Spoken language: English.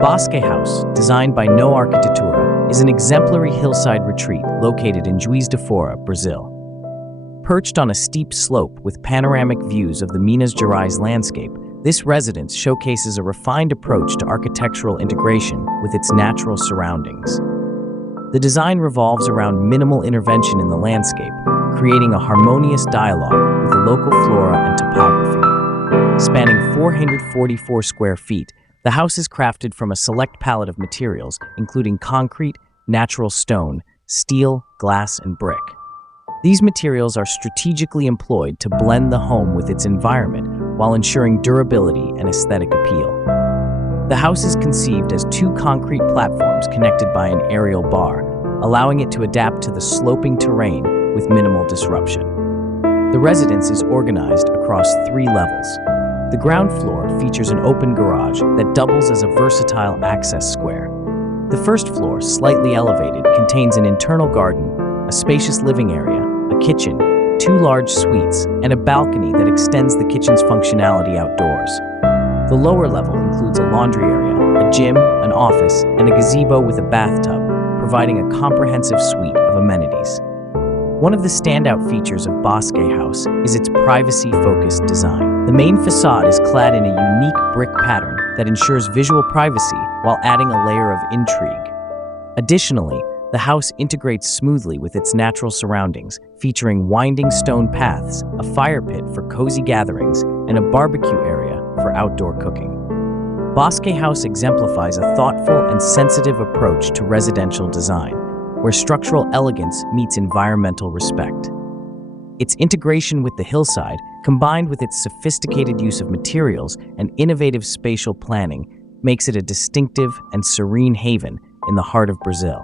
Bosque House, designed by Nó Arquitetura, is an exemplary hillside retreat located in Juiz de Fora, Brazil. Perched on a steep slope with panoramic views of the Minas Gerais landscape, this residence showcases a refined approach to architectural integration with its natural surroundings. The design revolves around minimal intervention in the landscape, creating a harmonious dialogue with the local flora and topography. Spanning 444 square feet, the house is crafted from a select palette of materials, including concrete, natural stone, steel, glass, and brick. These materials are strategically employed to blend the home with its environment while ensuring durability and aesthetic appeal. The house is conceived as two concrete platforms connected by an aerial bar, allowing it to adapt to the sloping terrain with minimal disruption. The residence is organized across 3 levels. The ground floor features an open garage that doubles as a versatile access square. The first floor, slightly elevated, contains an internal garden, a spacious living area, a kitchen, 2 large suites, and a balcony that extends the kitchen's functionality outdoors. The lower level includes a laundry area, a gym, an office, and a gazebo with a bathtub, providing a comprehensive suite of amenities. One of the standout features of Bosque House is its privacy-focused design. The main facade is clad in a unique brick pattern that ensures visual privacy while adding a layer of intrigue. Additionally, the house integrates smoothly with its natural surroundings, featuring winding stone paths, a fire pit for cozy gatherings, and a barbecue area for outdoor cooking. Bosque House exemplifies a thoughtful and sensitive approach to residential design, where structural elegance meets environmental respect. Its integration with the hillside, combined with its sophisticated use of materials and innovative spatial planning, makes it a distinctive and serene haven in the heart of Brazil.